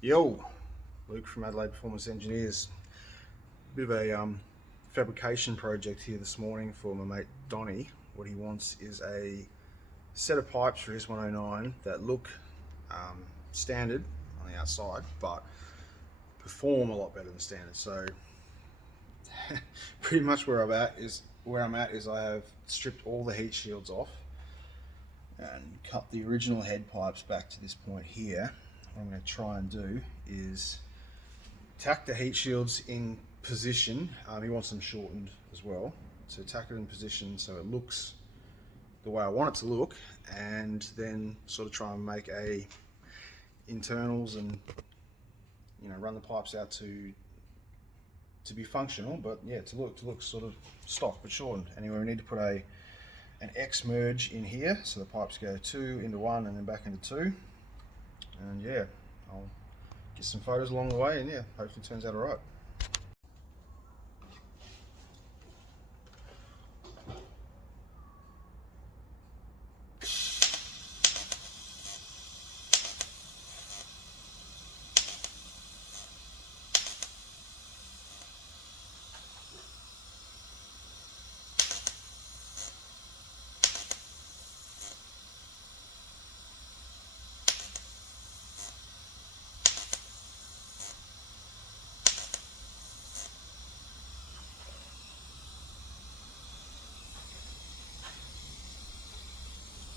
Yo, Luke from Adelaide Performance Engineers. Bit of a fabrication project here this morning for my mate Donnie. What he wants is a set of pipes for his m109 that look standard on the outside, but perform a lot better than standard. So pretty much where I'm at is I have stripped all the heat shields off and cut the original head pipes back to this point here. What I'm going to try and do is tack the heat shields in position. He wants them shortened as well, so tack it in position so it looks the way I want it to look, and then sort of try and make a internals and run the pipes out to be functional, but yeah, to look sort of stock but shortened. Anyway, we need to put an X merge in here, so the pipes go 2 into 1 and then back into 2. And yeah, I'll get some photos along the way, and yeah, hopefully it turns out alright.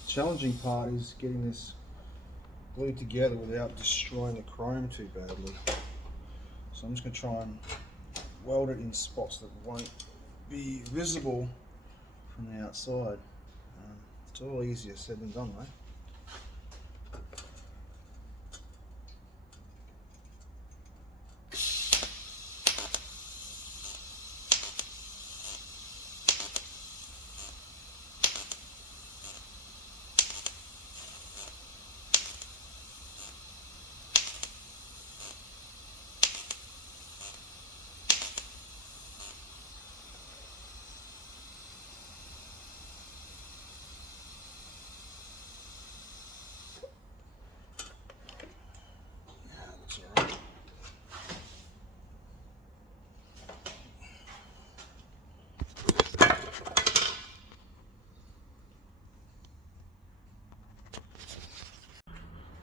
Challenging part is getting this glued together without destroying the chrome too badly. So I'm just going to try and weld it in spots that won't be visible from the outside. It's all easier said than done though.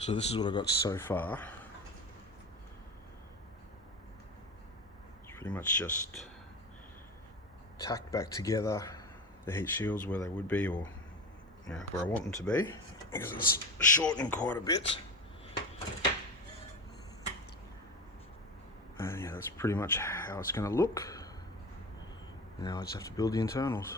So this is what I got so far. It's pretty much just tacked back together the heat shields where they would be, or where I want them to be, because it's shortened quite a bit. And yeah, that's pretty much how it's going to look. Now I just have to build the internals.